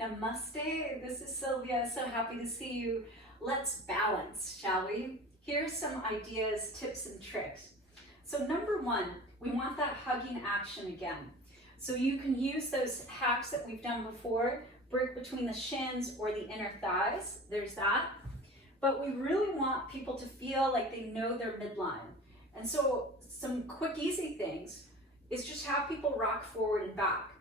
Namaste, this is Sylvia, so happy to see you. Let's balance, shall we? Here's some ideas, tips, and tricks. So number one, we want that hugging action again. So you can use those hacks that we've done before, break between the shins or the inner thighs, there's that. But we really want people to feel like they know their midline. And so some quick, easy things is just have people rock forward and back.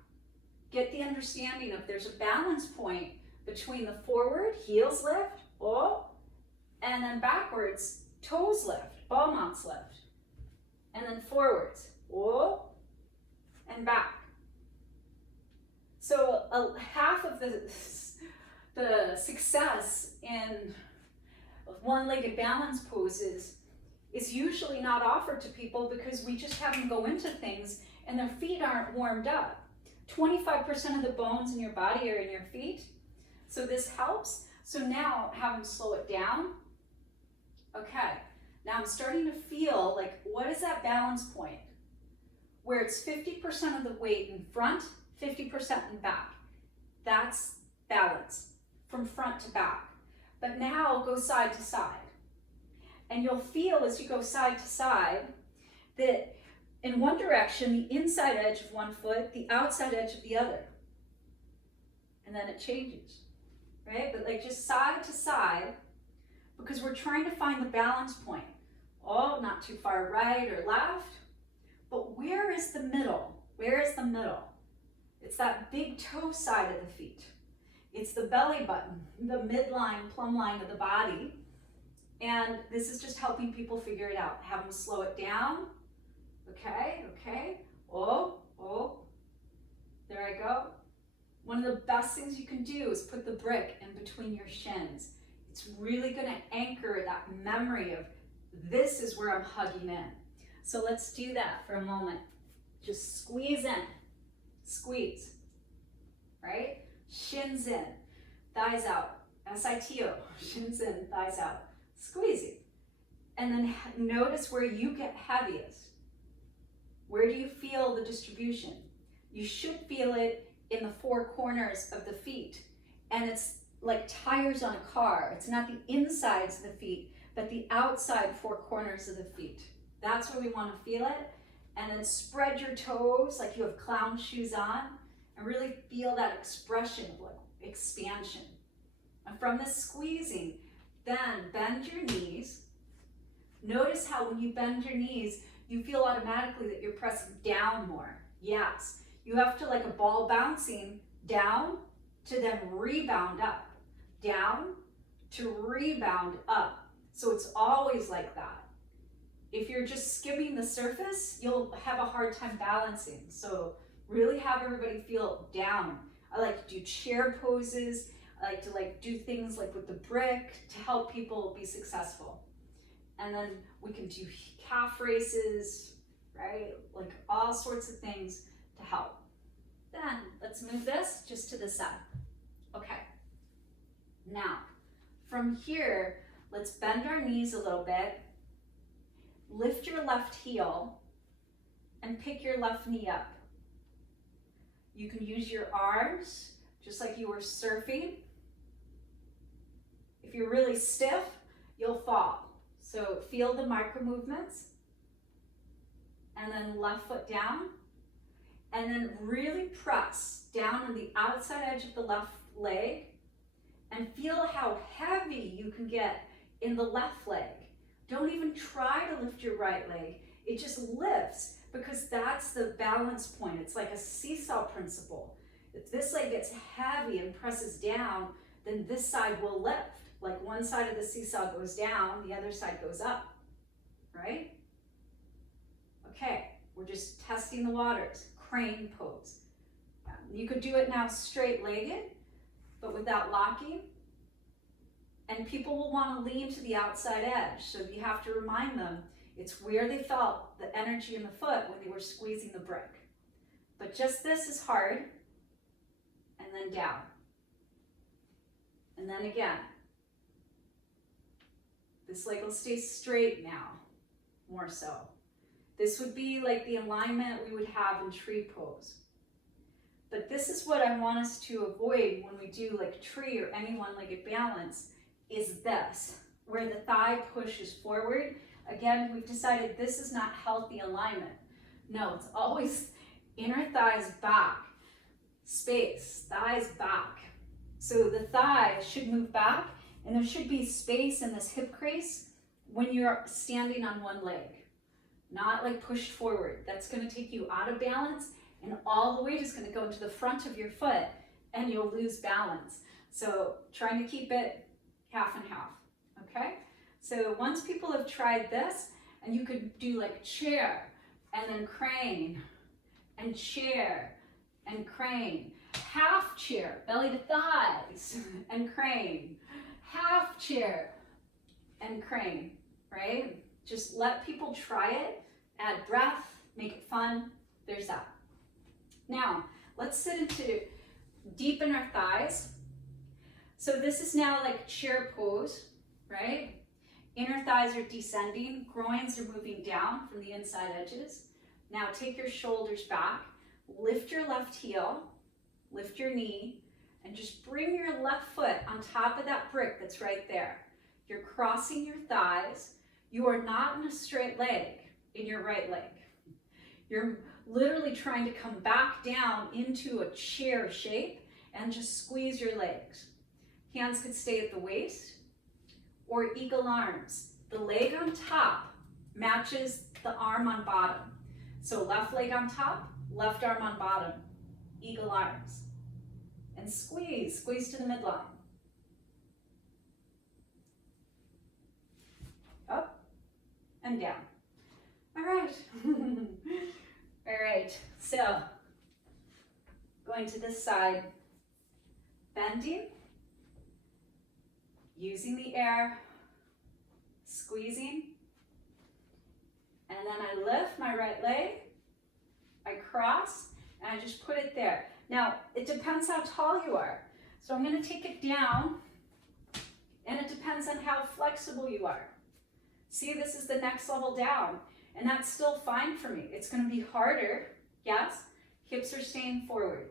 Get the understanding of there's a balance point between the forward, heels lift, oh, and then backwards, toes lift, ball mounts lift. And then forwards, oh, and back. So half of the success in one-legged balance poses is usually not offered to people because we just have them go into things and their feet aren't warmed up. 25% of the bones in your body are in your feet. So this helps. So now have them slow it down. Okay, now I'm starting to feel like, what is that balance point? Where it's 50% of the weight in front, 50% in back. That's balance from front to back. But now go side to side. And you'll feel as you go side to side that in one direction, the inside edge of one foot, the outside edge of the other. And then it changes, right? But like just side to side, because we're trying to find the balance point. Oh, not too far right or left, but where is the middle? Where is the middle? It's that big toe side of the feet. It's the belly button, the midline, plumb line of the body. And this is just helping people figure it out. Have them slow it down. Okay, oh, there I go. One of the best things you can do is put the brick in between your shins. It's really gonna anchor that memory of this is where I'm hugging in. So let's do that for a moment. Just squeeze in, squeeze, right? Shins in, thighs out, SITO, shins in, thighs out, squeezing. And then notice where you get heaviest. Where do you feel the distribution? You should feel it in the four corners of the feet. And it's like tires on a car. It's not the insides of the feet, but the outside four corners of the feet. That's where we want to feel it. And then spread your toes like you have clown shoes on and really feel that expression of like expansion. And from this squeezing, then bend your knees. Notice how when you bend your knees, you feel automatically that you're pressing down more. Yes, you have to like a ball bouncing down to then rebound up. Down to rebound up. So it's always like that. If you're just skimming the surface, you'll have a hard time balancing. So really have everybody feel down. I like to do chair poses. I like to do things like with the brick to help people be successful. And then we can do calf raises, right? Like all sorts of things to help. Then let's move this just to the side. Okay. Now, from here, let's bend our knees a little bit. Lift your left heel and pick your left knee up. You can use your arms just like you were surfing. If you're really stiff, you'll fall. So feel the micro movements. And then left foot down. And then really press down on the outside edge of the left leg and feel how heavy you can get in the left leg. Don't even try to lift your right leg. It just lifts because that's the balance point. It's like a seesaw principle. If this leg gets heavy and presses down, then this side will lift. Like one side of the seesaw goes down, the other side goes up, right? Okay, we're just testing the waters. Crane pose. You could do it now straight-legged, but without locking. And people will want to lean to the outside edge, so you have to remind them it's where they felt the energy in the foot when they were squeezing the brick. But just this is hard, and then down. And then again. This leg will stay straight now, more so. This would be like the alignment we would have in tree pose. But this is what I want us to avoid when we do like tree or any one-legged balance, is this, where the thigh pushes forward. Again, we've decided this is not healthy alignment. No, it's always inner thighs back, space, thighs back. So the thighs should move back, and there should be space in this hip crease when you're standing on one leg, not like pushed forward. That's going to take you out of balance, and all the weight is going to go into the front of your foot, and you'll lose balance. So trying to keep it half and half, okay? So once people have tried this, and you could do like chair, and then crane, and chair, and crane, half chair, belly to thighs, and crane, half chair, and crane, right? Just let people try it, add breath, make it fun. There's that. Now, let's sit into deepen our thighs. So this is now like chair pose, right? Inner thighs are descending, groins are moving down from the inside edges. Now take your shoulders back, lift your left heel, lift your knee, and just bring your left foot on top of that brick that's right there. You're crossing your thighs. You are not in a straight leg in your right leg. You're literally trying to come back down into a chair shape and just squeeze your legs. Hands could stay at the waist, or eagle arms. The leg on top matches the arm on bottom. So left leg on top, left arm on bottom, eagle arms. And squeeze to the midline. Up and down. All right. All right, so going to this side, bending, using the air, squeezing, and then I lift my right leg, I cross, and I just put it there. Now, it depends how tall you are. So I'm going to take it down, and it depends on how flexible you are. See, this is the next level down, and that's still fine for me. It's going to be harder, yes. Hips are staying forward.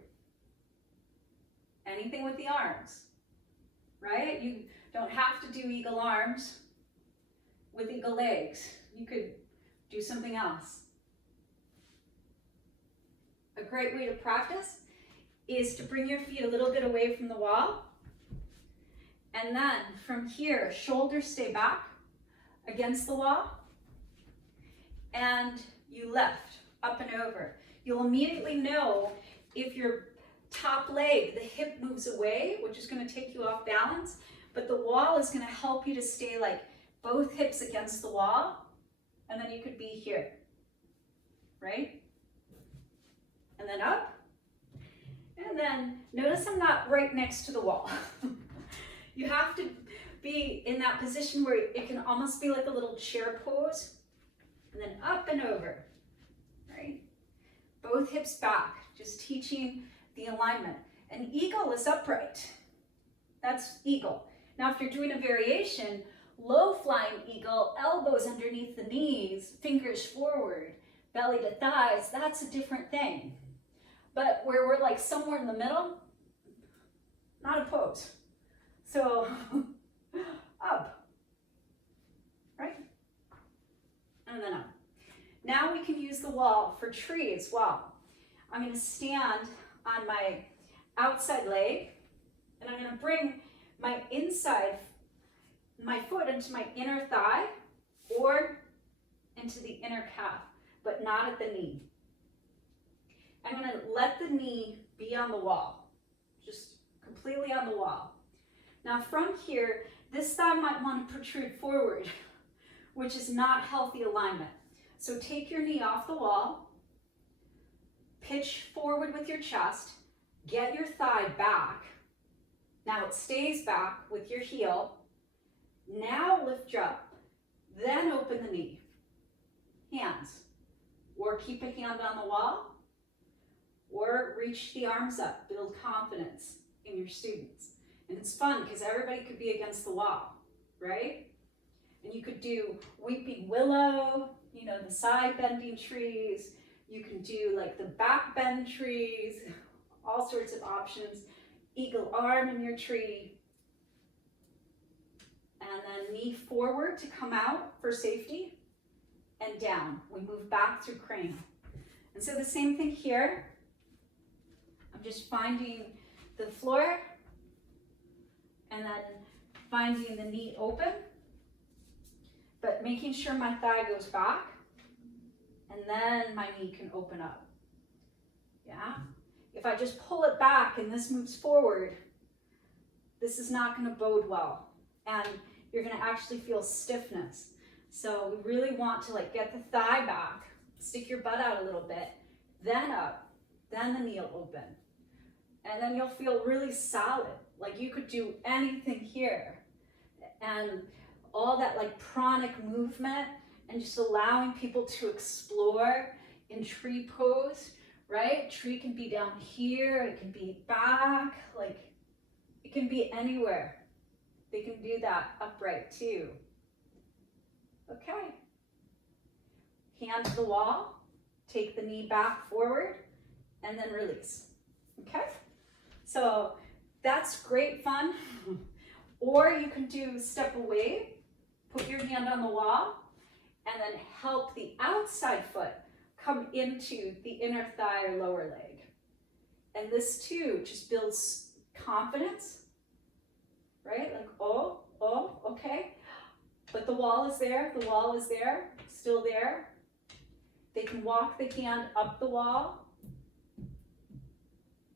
Anything with the arms, right? You don't have to do eagle arms with eagle legs. You could do something else. A great way to practice is to bring your feet a little bit away from the wall. And then from here, shoulders stay back against the wall. And you lift up and over. You'll immediately know if your top leg, the hip moves away, which is going to take you off balance, but the wall is going to help you to stay like both hips against the wall, and then you could be here, right? And then up, and then notice I'm not right next to the wall. You have to be in that position where it can almost be like a little chair pose, and then up and over, right? Both hips back, just teaching the alignment. And eagle is upright. That's eagle. Now, if you're doing a variation, low flying eagle, elbows underneath the knees, fingers forward, belly to thighs, that's a different thing. But where we're like somewhere in the middle, not a pose. So, up, right? And then up. Now we can use the wall for tree as well. I'm going to stand on my outside leg, and I'm going to bring my inside, my foot into my inner thigh or into the inner calf, but not at the knee. I'm going to let the knee be on the wall, just completely on the wall. Now from here, this thigh might want to protrude forward, which is not healthy alignment. So take your knee off the wall, pitch forward with your chest, get your thigh back. Now it stays back with your heel. Now lift up, then open the knee. Hands, or keep a hand on the wall, or reach the arms up, build confidence in your students. And it's fun because everybody could be against the wall, right? And you could do weeping willow, you know, the side bending trees. You can do like the back bend trees, all sorts of options. Eagle arm in your tree. And then knee forward to come out for safety. And down. We move back through crane. And so the same thing here. I'm just finding the floor. And then finding the knee open. But making sure my thigh goes back. And then my knee can open up. Yeah? If I just pull it back and this moves forward, this is not going to bode well. And you're going to actually feel stiffness. So we really want to like get the thigh back, stick your butt out a little bit, then up, then the knee will open. And then you'll feel really solid. Like you could do anything here. And all that like pranic movement and just allowing people to explore in tree pose. Right? Tree can be down here, it can be back, like it can be anywhere. They can do that upright too. Okay. Hand to the wall, take the knee back forward, and then release. Okay? So that's great fun. Or you can do step away, put your hand on the wall, and then help the outside foot come into the inner thigh or lower leg. And this too just builds confidence, right? Like, oh, okay. But the wall is there, still there. They can walk the hand up the wall,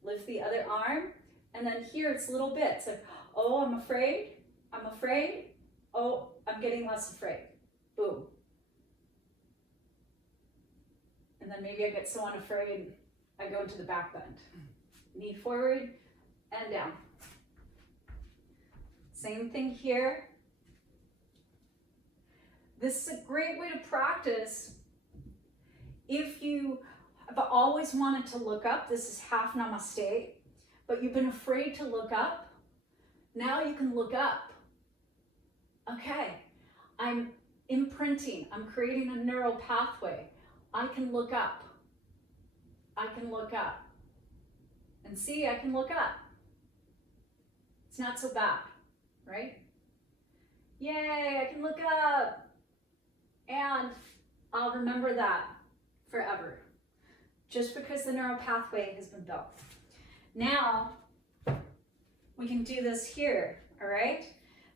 lift the other arm, and then here it's little bits of, oh, I'm afraid, oh, I'm getting less afraid, boom. And then maybe I get so unafraid, I go into the back bend. Knee forward and down. Same thing here. This is a great way to practice. If you have always wanted to look up, this is half namaste, but you've been afraid to look up, now you can look up. Okay, I'm imprinting, I'm creating a neural pathway. I can look up. I can look up. And see, I can look up. It's not so bad, right? Yay, I can look up. And I'll remember that forever. Just because the neural pathway has been built. Now, we can do this here, all right?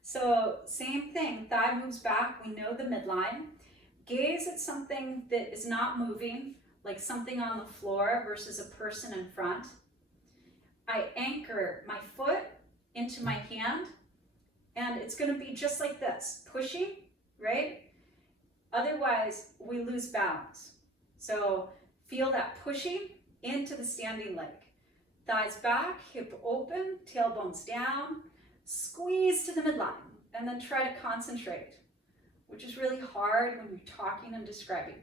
So, same thing, thigh moves back, we know the midline. Gaze at something that is not moving, like something on the floor versus a person in front. I anchor my foot into my hand, and it's going to be just like this, pushy, right? Otherwise, we lose balance. So feel that pushing into the standing leg. Thighs back, hip open, tailbones down, squeeze to the midline, and then try to concentrate, which is really hard when you're talking and describing.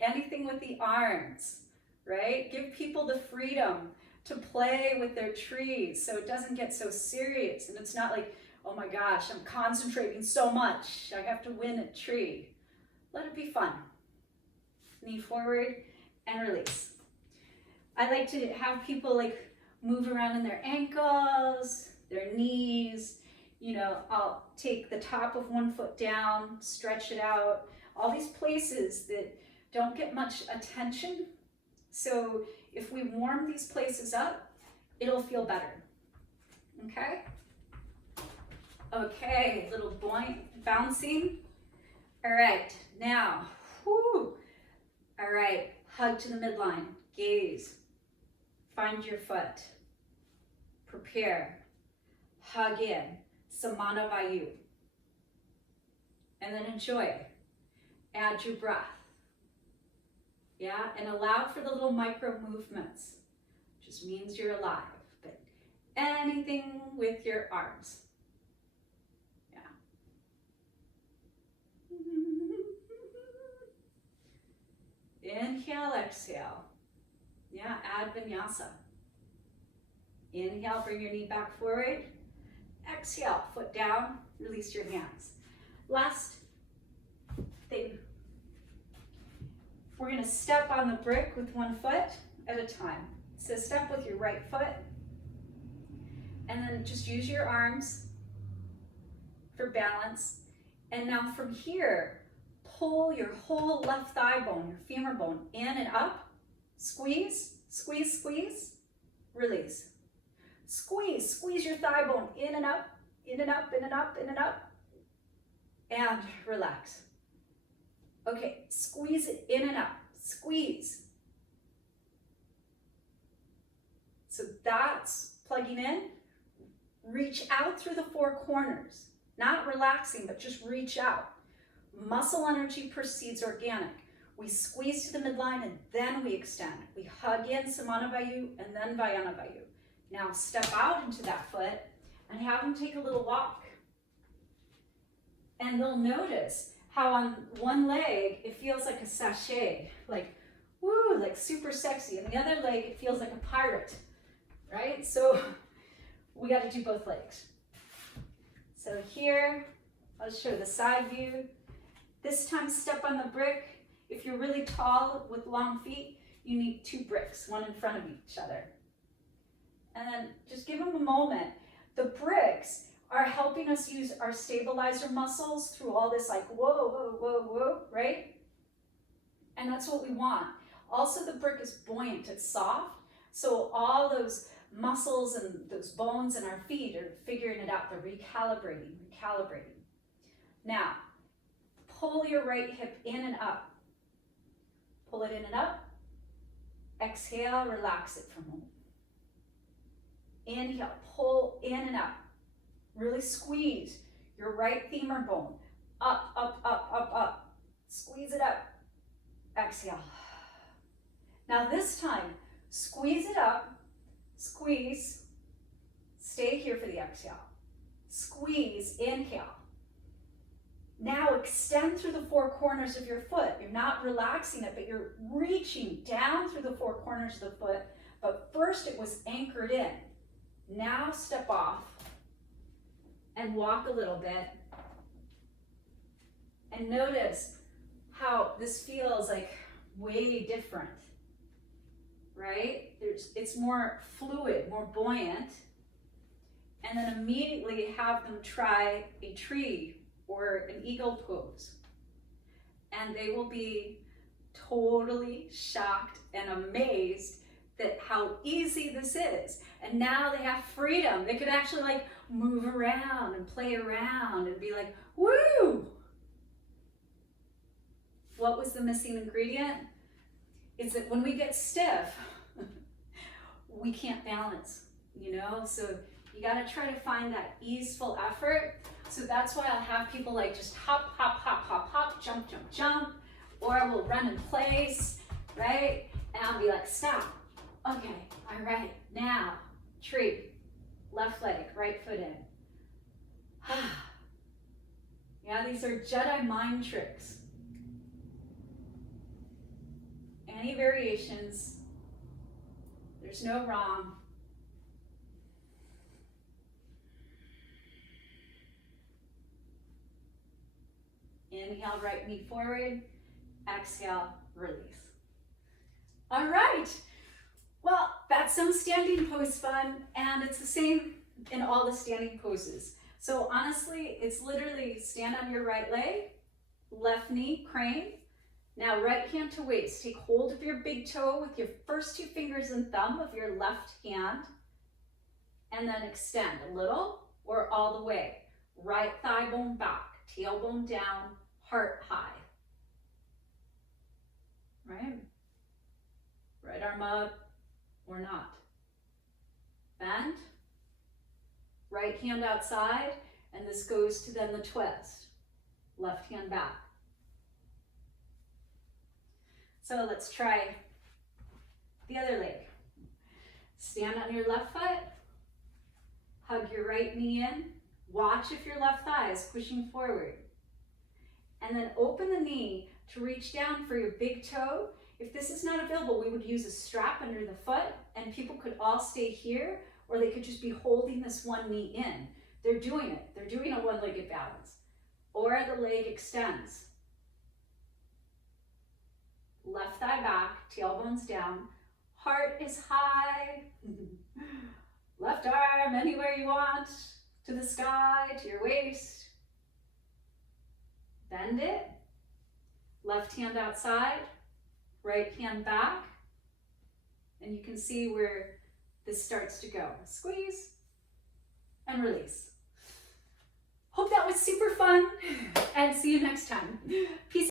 Anything with the arms, right? Give people the freedom to play with their trees so it doesn't get so serious and it's not like, oh my gosh, I'm concentrating so much, I have to win a tree. Let it be fun. Knee forward and release. I like to have people like move around in their ankles, their knees. You know, I'll take the top of one foot down, stretch it out. All these places that don't get much attention. So if we warm these places up, it'll feel better. Okay? Okay, little bouncing. All right, now, whoo. All right, hug to the midline, gaze, find your foot, prepare, hug in, Samana Vayu, and then enjoy, add your breath, yeah, and allow for the little micro movements, just means you're alive, but anything with your arms. Inhale, exhale. Yeah, add vinyasa. Inhale, bring your knee back forward. Exhale, foot down, release your hands. Last thing. We're gonna step on the brick with one foot at a time. So step with your right foot, and then just use your arms for balance. And now from here, pull your whole left thigh bone, your femur bone, in and up. Squeeze, squeeze, squeeze, release. Squeeze, squeeze your thigh bone in and up, in and up, in and up, in and up, and relax. Okay, squeeze it in and up, squeeze. So that's plugging in. Reach out through the four corners, not relaxing, but just reach out. Muscle energy precedes organic. We squeeze to the midline and then we extend. We hug in Samana Vayu and then Vayana Vayu. Now step out into that foot and have them take a little walk. And they'll notice how on one leg it feels like a sachet, like woo, like super sexy. And the other leg it feels like a pirate, right? So we got to do both legs. So here, I'll show the side view. This time step on the brick. If you're really tall with long feet, you need 2 bricks, one in front of each other. And then just give them a moment. The bricks are helping us use our stabilizer muscles through all this like whoa, whoa, whoa, whoa, right? And that's what we want. Also, the brick is buoyant, it's soft. So all those muscles and those bones in our feet are figuring it out. They're recalibrating. Now, pull your right hip in and up. Pull it in and up. Exhale, relax it for a moment. Inhale, pull in and up. Really squeeze your right femur bone. Up, up, up, up, up. Squeeze it up. Exhale. Now this time, squeeze it up. Squeeze. Stay here for the exhale. Squeeze, inhale. Now extend through the 4 corners of your foot. You're not relaxing it, but you're reaching down through the 4 corners of the foot. But first it was anchored in. Now step off and walk a little bit. And notice how this feels like way different, right? It's more fluid, more buoyant. And then immediately have them try a tree or an eagle pose. And they will be totally shocked and amazed that how easy this is. And now they have freedom. They could actually like move around and play around and be like, woo! What was the missing ingredient? Is that when we get stiff, we can't balance, you know? So you gotta try to find that easeful effort. So that's why I'll have people like just hop, hop, hop, hop, hop, jump, jump, jump, or we'll run in place, right? And I'll be like, stop. Okay, all right, now, tree, left leg, right foot in. Yeah, these are Jedi mind tricks. Any variations, there's no wrong. Inhale, right knee forward. Exhale, release. All right. Well, that's some standing pose fun, and it's the same in all the standing poses. So honestly, it's literally stand on your right leg, left knee, crane. Now right hand to waist. Take hold of your big toe with your first 2 fingers and thumb of your left hand, and then extend a little or all the way. Right thigh bone back, tailbone down, heart high. Right? Right arm up or not. Bend. Right hand outside, and this goes to then the twist. Left hand back. So let's try the other leg. Stand on your left foot, hug your right knee in, watch if your left thigh is pushing forward. And then open the knee to reach down for your big toe. If this is not available, we would use a strap under the foot, and people could all stay here, or they could just be holding this one knee in. They're doing it. They're doing a one-legged balance. Or the leg extends. Left thigh back, tailbones down, Heart is high. Left arm anywhere you want, to the sky, to your waist. Bend it. Left hand outside, right hand back. And you can see where this starts to go. Squeeze and release. Hope that was super fun, and see you next time. Peace.